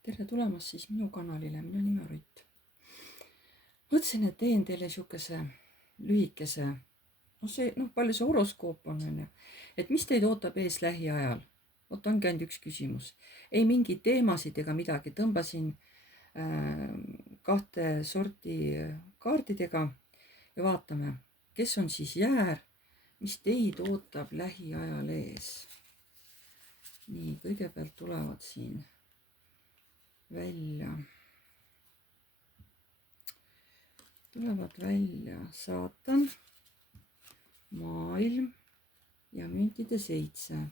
Tere tulemast siis minu kanalile, minu nimi on Rutt. Mõtlesin, et teen teile niisuguse lühikese, palju see horoskoop on, et mis teid ootab ees lähiajal. Vot ongi ainult üks küsimus. Ei mingeid teemasid ega midagi. Tõmbasin 2 sorti kaardidega ja vaatame, kes on siis jäär, mis teid ootab lähiajal ees. Nii, kõigepealt tulevad siin välja saatan, maailm ja müntide 7.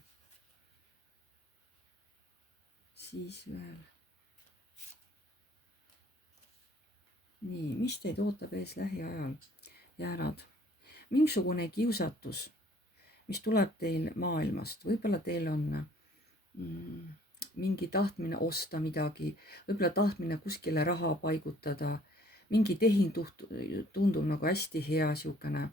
Siis veel. Nii, mis teid ootab ees lähiajal, jäärad? Mingisugune kiusatus, mis tuleb teil maailmast. Võib-olla teil on mingi tahtmine osta midagi, võib-olla tahtmine kuskile raha paigutada, mingi tehing tundub nagu hästi hea siukene.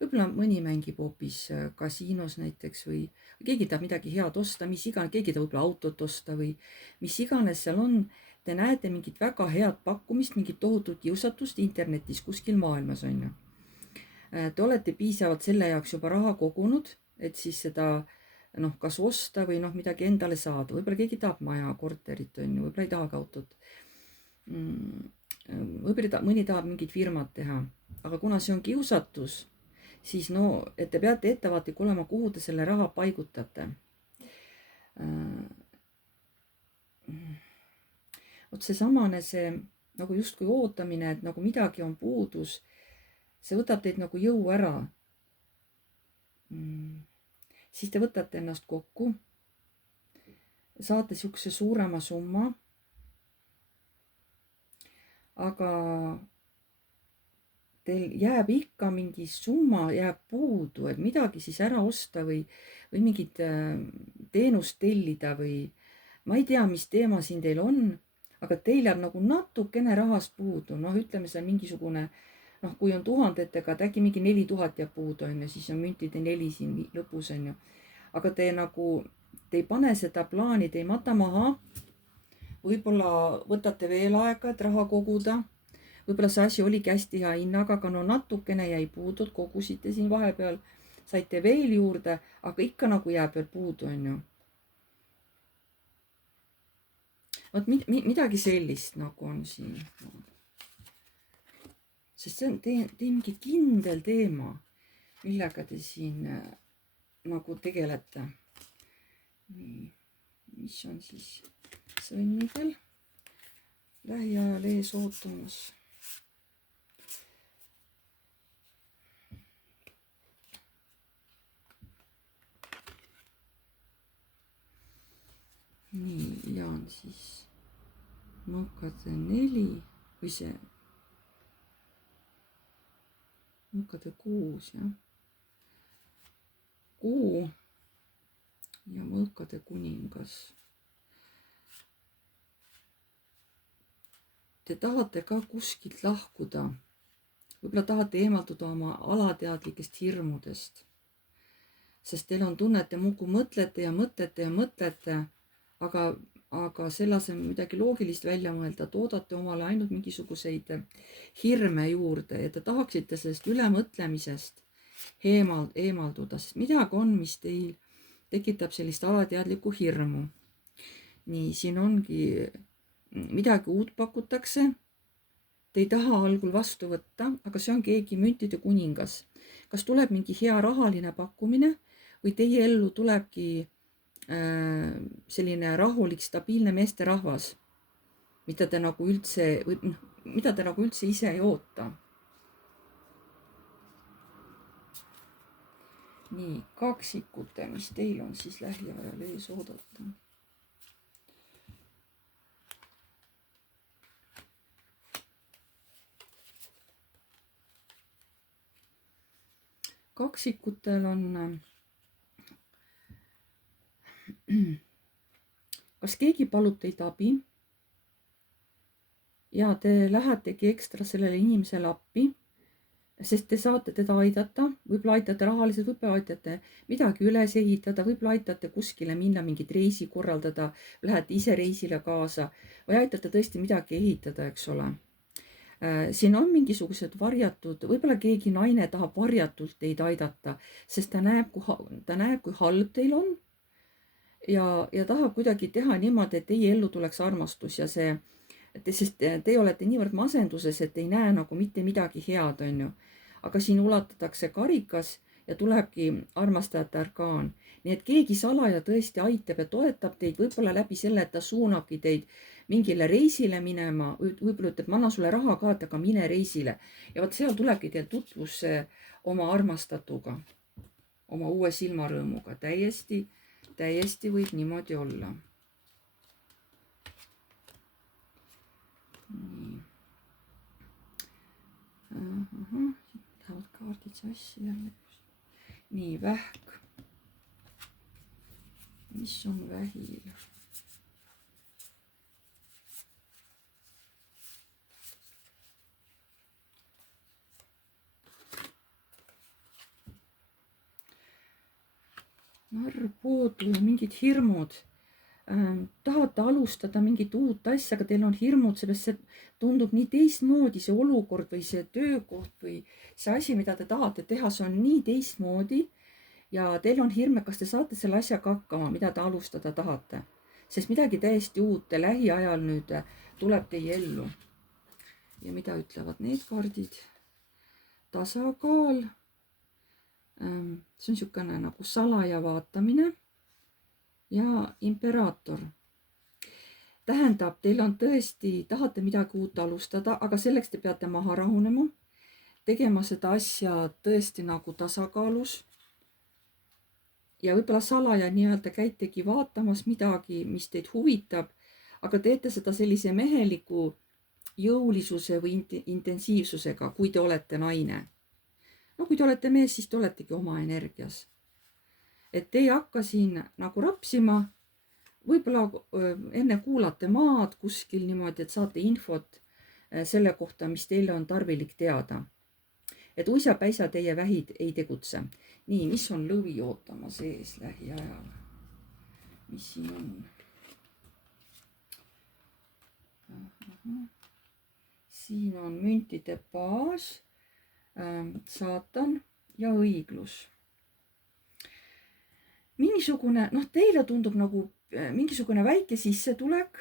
Võib-olla mõni mängib hoopis kasiinos näiteks või keegi tahab midagi head osta, mis iganes, keegi tahab võib-olla autot osta või mis iganes seal on. Te näete mingit väga head pakkumist, mingit tohutut kiusatust internetis kuskil maailmas on ju. Te olete piisavalt selle jaoks juba raha kogunud, et siis seda kas osta või midagi endale saada. Võib-olla keegi tahab maja, korterit on ju, võib-olla ei tahagi autot. Võib-olla mõni tahab mingit firmat teha, aga kuna see on kiusatus, siis et te peate ettevaatlik olema, kuhu te selle raha paigutate. Vot seesamane see nagu justkui ootamine, et nagu midagi on puudus, see võtab teid nagu jõu ära. Siis te võtate ennast kokku, saate siukse suurema summa, aga teil jääb ikka mingi summa jääb puudu, et midagi siis ära osta või mingit teenust tellida või ma ei tea, mis teema siin teil on, aga teil jääb nagu natukene rahast puudu. Ütleme see mingisugune, kui on tuhandetega, et äkki mingi 4000 jääb puudu on ju, siis on müntide 4 siin lõpus on ju. Aga te ei pane seda plaani, te ei mata maha. Võib-olla võtate veel aega, et raha koguda. Võib-olla see asi oligi hästi hea hinnaga, aga natukene jäi puudu, kogusite siin vahepeal, saite veel juurde, aga ikka nagu jääb veel puudu on ju. Vot midagi sellist nagu on siin. Sest see on teie mingi kindel teema, millega te siin nagu tegelete. Nii, mis on siis sõnnidel lähiajal ees ootamas? Nii, ja on siis mõõkade 4 või see mõõkade 6, jah. Kuu ja mõõkade kuningas. Te tahate ka kuskilt lahkuda. Võib-olla tahate eemalduda oma alateadlikest hirmudest. Sest teil on tunne, et te muudkui mõtlete ja mõtlete ja mõtlete, aga selle asemel midagi loogilist välja mõelda, toodate omale ainult mingisuguseid hirme juurde ja te tahaksite sellest ülemõtlemisest eemalduda, sest midagi on, mis teil tekitab sellist alateadlikku hirmu. Nii, siin ongi midagi uut pakutakse. Te ei taha algul vastu võtta, aga see on keegi müntide kuningas. Kas tuleb mingi hea rahaline pakkumine või teie ellu tulebki selline rahulik, stabiilne meesterahvas, mida te nagu üldse ise ei oota. Nii, kaksikute, mis teil on siis lähiajal ees oodata? Kaksikutel on kas keegi palub teilt abi ja te lähetegi ekstra sellele inimesele appi sest te saate teda aidata, võib-olla aitate rahaliselt, võib-olla aitate midagi üles ehitada, võib-olla aitate kuskile minna, mingit reisi korraldada, lähete ise reisile kaasa või aitate tõesti midagi ehitada, eks ole. Siin on mingisugused varjatud, võib-olla keegi naine tahab varjatult teid aidata, sest ta näeb, kui halb teil on ja tahab kuidagi teha niimoodi, et teie ellu tuleks armastus ja see, sest te olete niivõrd masenduses, et ei näe nagu mitte midagi head, on ju. Aga siin ulatatakse karikas ja tulebki armastajate arkaan. Nii et keegi salaja tõesti aitab ja toetab teid võib-olla läbi selle, et ta suunabki teid mingile reisile minema, võib-olla ütleb, ma annan sulle raha ka, et aga mine reisile. Ja vot seal tulebki teil tutvus oma armastatuga, oma uue silmarõõmuga. Täiesti võib niimoodi olla. Nii. Lähevad kaardid sassi jälle. Nii, vähk. Mis on vähil? Narvpoodu ja mingid hirmud. Tahate alustada mingit uut asja, aga teil on hirmud, sellest see tundub nii teistmoodi, see olukord või see töökoht või see asi, mida te tahate teha, see on nii teistmoodi ja teil on hirm, kas te saate selle asjaga hakkama, mida te alustada tahate. Sest midagi täiesti uut lähiajal nüüd tuleb teie ellu. Ja mida ütlevad need kaardid? Tasakaal. See on niisugune nagu salaja vaatamine. Ja imperaator. Tähendab, teil on tõesti, tahate midagi uut alustada, aga selleks te peate maha rahunema, tegema seda asja tõesti nagu tasakaalus. Ja võib-olla salaja nii-öelda käitegi vaatamas midagi, mis teid huvitab, aga teete seda sellise meheliku jõulisuse või intensiivsusega, kui te olete naine. No kui te olete mees, siis te oletegi oma energias. Et te ei hakka siin nagu rapsima, võib-olla enne kuulate maad kuskil niimoodi, et saate infot selle kohta, mis teile on tarvilik teada. Et uisapäisa teie vähid ei tegutse. Nii, mis on lõvi ootamas ees lähiajal? Mis siin on? Siin on müntide paas, saatan ja õiglus. Mingisugune, teile tundub nagu mingisugune väike sissetulek,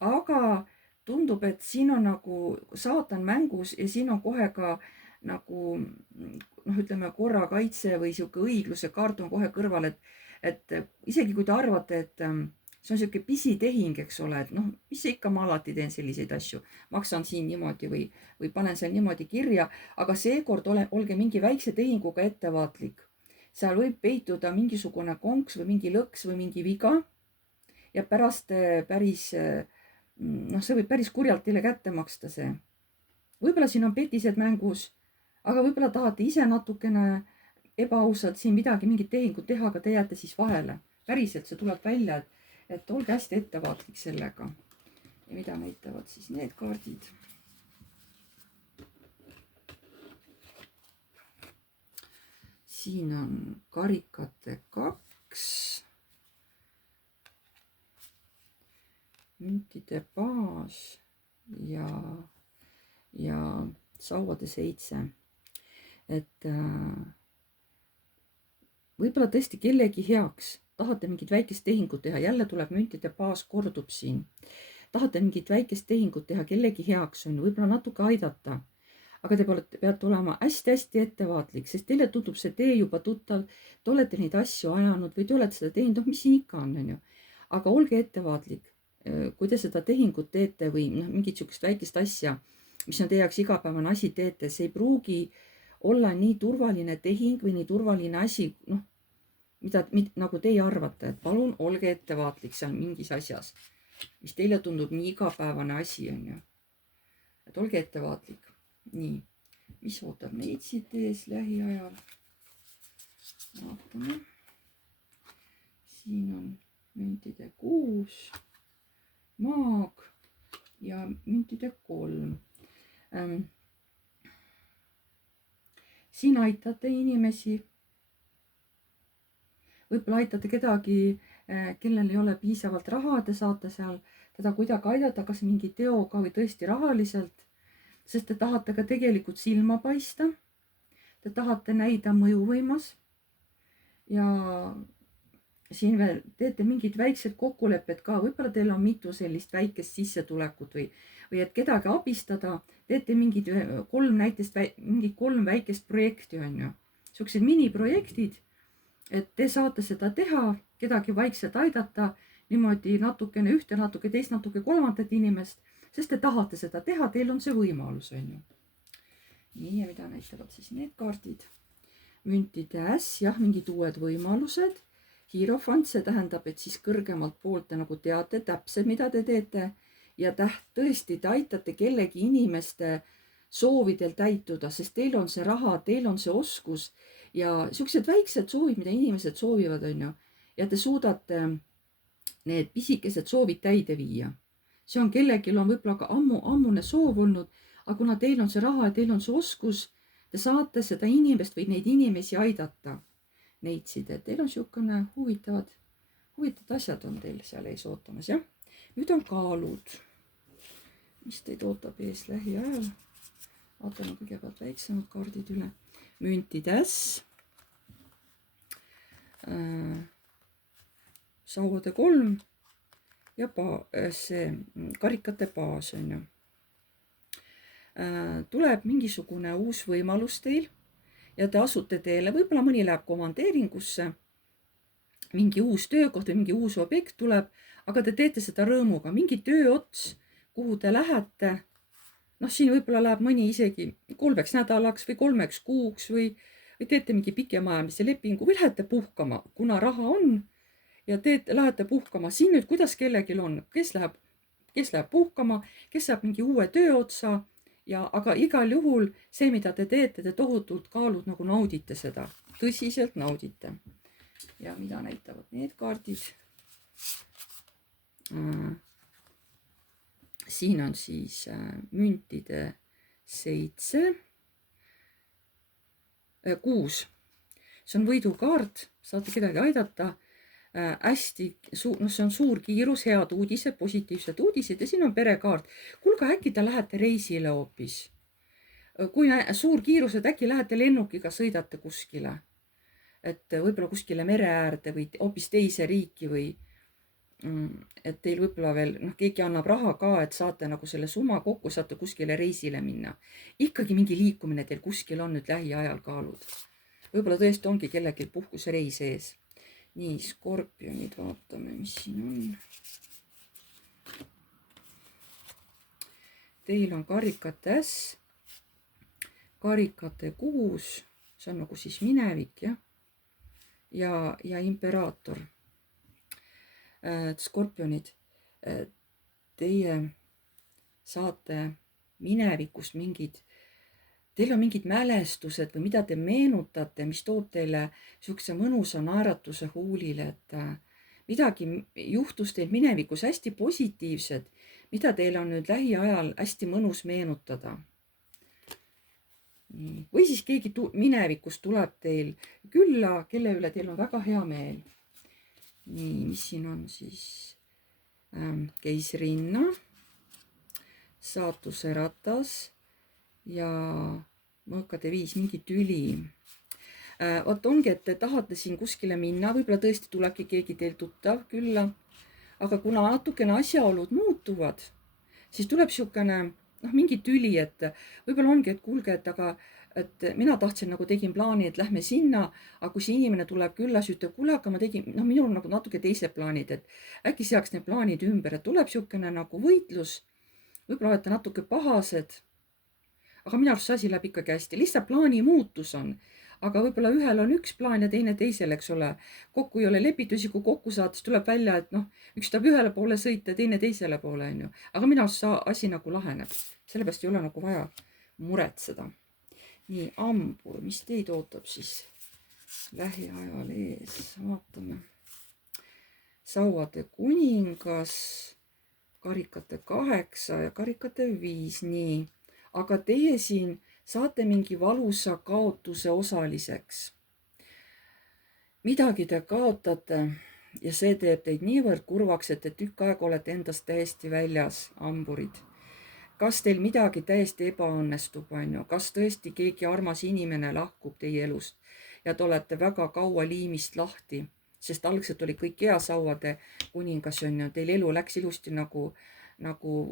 aga tundub, et siin on nagu saatan mängus ja siin on kohe ka nagu ütleme korrakaitse või sihuke õigluse kaart on kohe kõrval, et isegi kui te arvate, et see on sihuke pisitehing, eks ole, et mis ikka, ma alati teen selliseid asju, maksan siin niimoodi või panen seal niimoodi kirja, aga seekord olge mingi väikse tehinguga ettevaatlik. Seal võib peituda mingisugune konks või mingi lõks või mingi viga ja pärast päris, see võib päris kurjalt teile kätte maksta see. Võib-olla siin on petised mängus, aga võib-olla tahate ise natukene ebaausalt siin midagi, mingit tehingut teha, aga te jääte siis vahele. Päriselt see tuleb välja, et olge hästi ettevaatlik sellega. Ja mida näitavad siis need kaardid? Siin on karikate 2, müntide paas ja sauade 7. Et võib-olla tõesti kellegi heaks, tahate mingit väikest tehingut teha, jälle tuleb müntide paas, kordub siin. Tahate mingit väikest tehingut teha, kellegi heaks on, võib-olla natuke aidata. Aga te peate olema hästi-hästi ettevaatlik, sest teile tundub see tee juba tuttav, te olete neid asju ajanud või te olete seda teinud, mis siin ikka on ju. Aga olge ettevaatlik, kui te seda tehingut teete või mingit sihukest väikest asja, mis on teie jaoks igapäevane asi teete, see ei pruugi olla nii turvaline tehing või nii turvaline asi, mida nagu teie arvate, et palun olge ettevaatlik seal mingis asjas, mis teile tundub nii igapäevane asi on ju. Et olge ettevaatlik. Nii, mis ootab meid siit ees lähiajal? Vaatame. Siin on müntide 6, maag ja müntide 3. siin aitate inimesi. võib-olla aitate kedagi, kellel ei ole piisavalt raha, te saate seal teda kuidagi aidata, kas mingi teoga või tõesti rahaliselt, sest te tahate ka tegelikult silma paista. Te tahate näida mõjuvõimas ja siin veel teete mingid väiksed kokkulepped ka, võib-olla teil on mitu sellist väikest sissetulekut või et kedagi abistada, teete mingid kolm väikest projekti, on ju, siuksed miniprojektid, et te saate seda teha, kedagi vaikselt aidata, niimoodi natukene ühte, natuke teist, natuke kolmandat inimest, sest te tahate seda teha, teil on see võimalus, on ju. nii, ja mida näitavad siis need kaardid? müntide äss, jah, mingid uued võimalused. Hierofant, see tähendab, et siis kõrgemalt poolt te nagu teate täpselt, mida te teete ja täht tõesti, te aitate kellegi inimeste soovidel täituda, sest teil on see raha, teil on see oskus ja siuksed väiksed soovid, mida inimesed soovivad, on ju, ja te suudate need pisikesed soovid täide viia. see on kellelgi on võib-olla ka ammune soov olnud, aga kuna teil on see raha ja teil on see oskus, te saate seda inimest või neid inimesi aidata. Neitsid, et teil on niisugune huvitavad asjad on teil seal ees ootamas, jah. nüüd on kaalud. mis teid ootab ees lähiajal? vaatame kõigepealt väiksemad kaardid üle. müntide äss. sauade 3 ja see karikate baas, on ju. Tuleb mingisugune uus võimalus teil ja te asute teele, võib-olla mõni läheb komandeeringusse, mingi uus töökoht või mingi uus objekt tuleb, aga te teete seda rõõmuga, mingi tööots, kuhu te lähete. Siin võib-olla läheb mõni isegi 3 nädalaks või 3 kuuks või teete mingi pikemaajalise lepingu või lähete puhkama, kuna raha on ja lähete puhkama. siin nüüd, kuidas kellelgi on, kes läheb puhkama, kes saab mingi uue tööotsa. Aga igal juhul see, mida te teete, te tohutult nagu naudite seda, tõsiselt naudite. Ja mida näitavad need kaardid? Siin on siis müntide 7, 6. See on võidukaart, saate kedagi aidata. See on suur kiirus, head uudised, positiivsed uudised ja siin on perekaart. Kuulge, äkki te lähete reisile hoopis. Kui suur kiirus, et äkki lähete lennukiga, sõidate kuskile. Et võib-olla kuskile mere äärde või hoopis teise riiki või et teil võib-olla veel, keegi annab raha ka, et saate nagu selle summa kokku, saate kuskile reisile minna. Ikkagi mingi liikumine teil kuskil on nüüd lähiajal kaalud. Võib-olla tõesti ongi kellelgi puhkusereis ees. Nii, skorpionid, vaatame, mis siin on. Teil on karikate äss, karikate 6, see on nagu siis minevik, jah. Ja imperaator. Skorpionid, teie saate minevikust teil on mingid mälestused või mida te meenutate, mis toob teile siukse mõnusa naeratuse huulile, et midagi juhtus teil minevikus hästi positiivsed, mida teil on nüüd lähiajal hästi mõnus meenutada. Või siis keegi minevikust tuleb teil külla, kelle üle teil on väga hea meel. Nii, mis siin on siis? Keisrinna, saatuse ratas ja mõõkade 5, mingi tüli. Vot ongi, et te tahate siin kuskile minna, võib-olla tõesti tulebki keegi teil tuttav külla, aga kuna natukene asjaolud muutuvad, siis tuleb siukene, mingi tüli, et võib-olla ongi, et kuulge, et mina tahtsin tegin plaani, et lähme sinna, aga kui see inimene tuleb külla, siis ütleb, kuule, aga ma tegin, minul on natuke teised plaanid, et äkki seaks need plaanid ümber, et tuleb siukene võitlus, võib-olla olete natuke pahased, aga minu arust see asi läheb ikkagi hästi, lihtsalt plaani muutus on, aga võib-olla ühel on üks plaan ja teine teisel, eks ole, kokku ei ole lepitusi, kui kokku saad, siis tuleb välja, et üks tahab ühele poole sõita, teine teisele poole, on ju, aga minu arust see asi laheneb, sellepärast ei ole vaja muretseda. Nii, ambur, mis teid ootab siis lähiajal ees, vaatame. Sauade kuningas, karikate 8 ja karikate 5, nii. Aga teie siin saate mingi valusa kaotuse osaliseks. Midagi te kaotate ja see teeb teid niivõrd kurvaks, et te tükk aega olete endast täiesti väljas, hamburid. Kas teil midagi täiesti ebaõnnestub, on ju? Kas tõesti keegi armas inimene lahkub teie elust ja te olete väga kaua liimist lahti, sest algselt oli kõik hea, sauade kuningas, on ju, teil elu läks ilusti nagu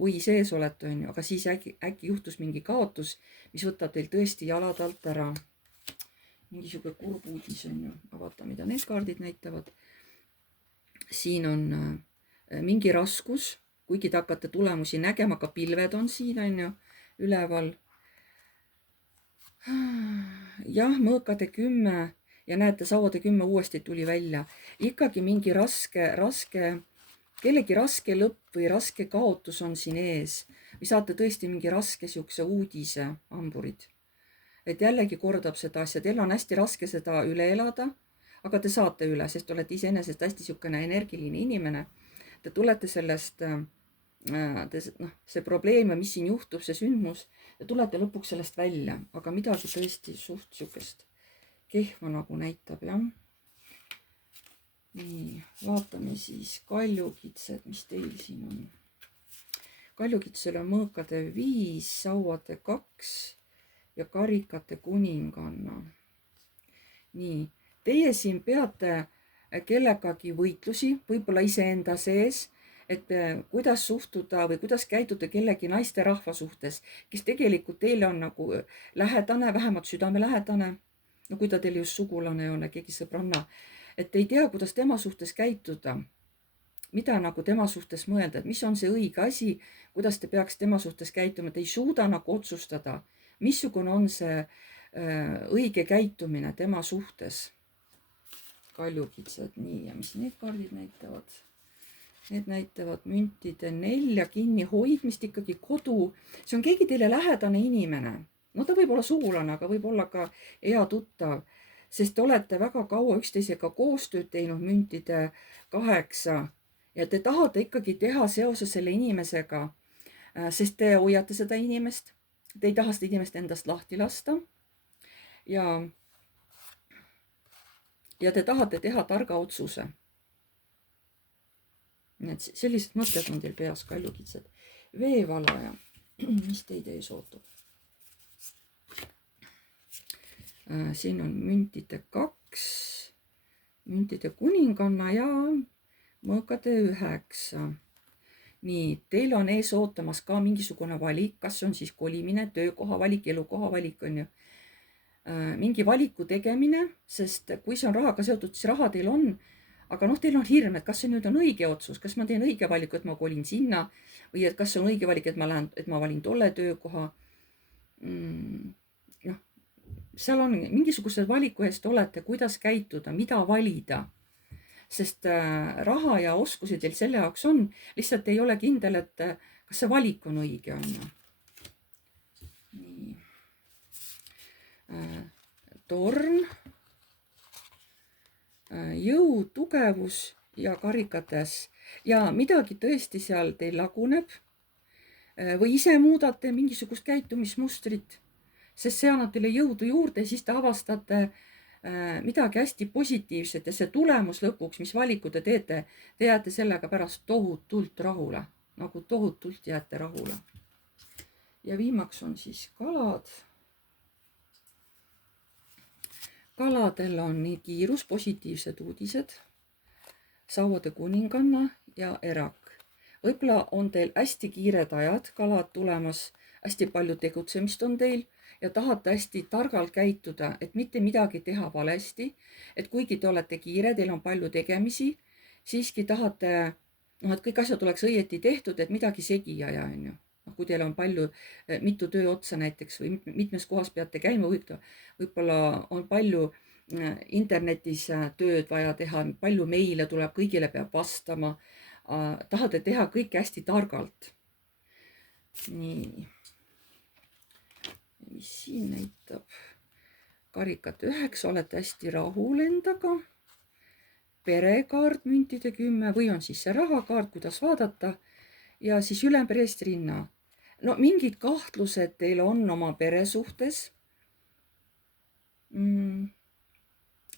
või sees olete, on ju, aga siis äkki juhtus mingi kaotus, mis võtab teil tõesti jalad alt ära. Mingisugune kurb uudis, on ju, vaata, mida need kaardid näitavad. Siin on mingi raskus, kuigi te hakkate tulemusi nägema, ka pilved on siin, on ju, üleval. Jah, mõõkade 10 ja näete, sauade 10 uuesti tuli välja. Ikkagi mingi kellegi raske lõpp või raske kaotus on siin ees. Või saate tõesti mingi raske siukse uudise, hamburid. Et jällegi kordab seda asja, teil on hästi raske seda üle elada, aga te saate üle, sest olete iseenesest hästi siukene energiline inimene. Te tulete sellest, see probleem ja mis siin juhtub, see sündmus, te tulete lõpuks sellest välja, aga midagi tõesti suht siukest kehva nagu näitab, jah. Nii, vaatame siis kaljukitsed, mis teil siin on. Kaljukitsel on mõõkade 5, sauade 2 ja karikate kuninganna. Nii, teie siin peate kellegagi võitlusi, võib-olla iseenda sees, et kuidas suhtuda või kuidas käituda kellegi naisterahva suhtes, kes tegelikult teile on nagu lähedane, vähemalt südamelähedane. No kui ta teil just sugulane on, keegi sõbranna, et ei tea, kuidas tema suhtes käituda, mida nagu tema suhtes mõelda, et mis on see õige asi, kuidas te peaks tema suhtes käituma, te ei suuda nagu otsustada, missugune on see õige käitumine tema suhtes. Kaljukitsed, nii, ja mis need kaardid näitavad? Need näitavad müntide 4 kinnihoidmist, ikkagi kodu. See on keegi teile lähedane inimene. No ta võib olla sugulane, aga võib olla ka hea tuttav, sest te olete väga kaua üksteisega koostööd teinud, müntide 8, ja te tahate ikkagi teha seoses selle inimesega, sest te hoiate seda inimest. Te ei taha seda inimest endast lahti lasta ja te tahate teha targa otsuse. Need sellised mõtted on teil peas, kaljukitsed. Veevalaja, mis teid ees ootab? Siin on müntide 2, müntide kuninganna ja mõõkade 9. Nii, teil on ees ootamas ka mingisugune valik, kas see on siis kolimine, töökoha valik, elukoha valik, on ju. Mingi valiku tegemine, sest kui see on rahaga seotud, siis raha teil on, aga teil on hirm, et kas see nüüd on õige otsus, kas ma teen õige valiku, et ma kolin sinna või et kas see on õige valik, et ma valin tolle töökoha. Seal on mingisugused valiku eest olete, kuidas käituda, mida valida. Sest raha ja oskusi teil selle jaoks on, lihtsalt ei ole kindel, et kas see valik on õige, on ju. Nii. Torn, jõud, tugevus ja karikates. Ja midagi tõesti seal teil laguneb või ise muudate mingisugust käitumismustrit, sest see annab teile jõudu juurde ja siis te avastate midagi hästi positiivset ja see tulemus lõpuks, mis valiku te teete, te jääte sellega pärast tohutult rahule, nagu tohutult jääte rahule. Ja viimaks on siis kalad. Kaladel on nii kiirus, positiivsed uudised, sauade kuninganna ja erak. Võib-olla on teil hästi kiired ajad, kalad tulemas, hästi palju tegutsemist on teil ja tahate hästi targalt käituda, et mitte midagi teha valesti, et kuigi te olete kiire, teil on palju tegemisi, siiski tahate, et kõik asjad oleks õieti tehtud, et midagi segi ei aja, on ju. Kui teil on palju, mitu töö otsa näiteks või mitmes kohas peate käima, võib-olla on palju internetis tööd vaja teha, palju meile tuleb, kõigile peab vastama, tahate teha kõike hästi targalt. Nii. Mis siin näitab? Karikat 9, olete hästi rahul endaga. Perekaart, müntide 10 või on siis see rahakaart, kuidas vaadata. Ja siis ülempreestrinna. no mingid kahtlused teil on oma pere suhtes.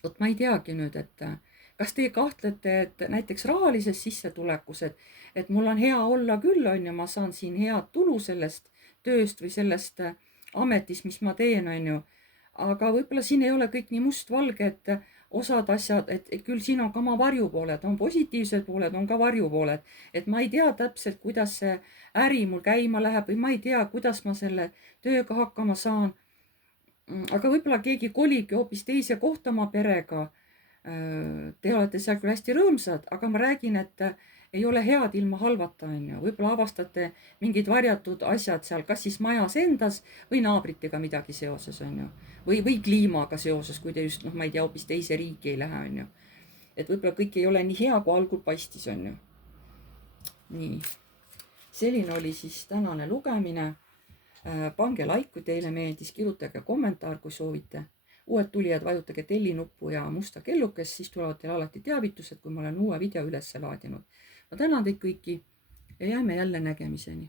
Vot ma ei teagi nüüd, et kas teie kahtlete, et näiteks rahalises sissetulekus, et mul on hea olla küll, on ju, ma saan siin head tulu sellest tööst või sellest ametist, mis ma teen, on ju. Aga võib-olla siin ei ole kõik nii mustvalge, et osad asjad, et küll siin on ka oma varjupooled, on positiivsed pooled, on ka varjupooled. Et ma ei tea täpselt, kuidas see äri mul käima läheb või ma ei tea, kuidas ma selle tööga hakkama saan. Aga võib-olla keegi kolibki hoopis teise kohta oma perega. Te olete seal küll hästi rõõmsad, aga ma räägin, et ei ole head ilma halvata, on ju. Võib-olla avastate mingid varjatud asjad seal, kas siis majas endas või naabritega midagi seoses, on ju. Või kliimaga seoses, kui te just, ma ei tea, hoopis teise riiki ei lähe, on ju. Et võib-olla kõik ei ole nii hea, kui algul paistis, on ju. Nii. Selline oli siis tänane lugemine. Pange like, kui teile meeldis, kirjutage kommentaar, kui soovite. Uued tulijad, vajutage tellinuppu ja musta kellukest, siis tulevad teil alati teavitused, kui ma olen uue video üles laadinud. Ma tänan teid kõiki ja jääme jälle nägemiseni.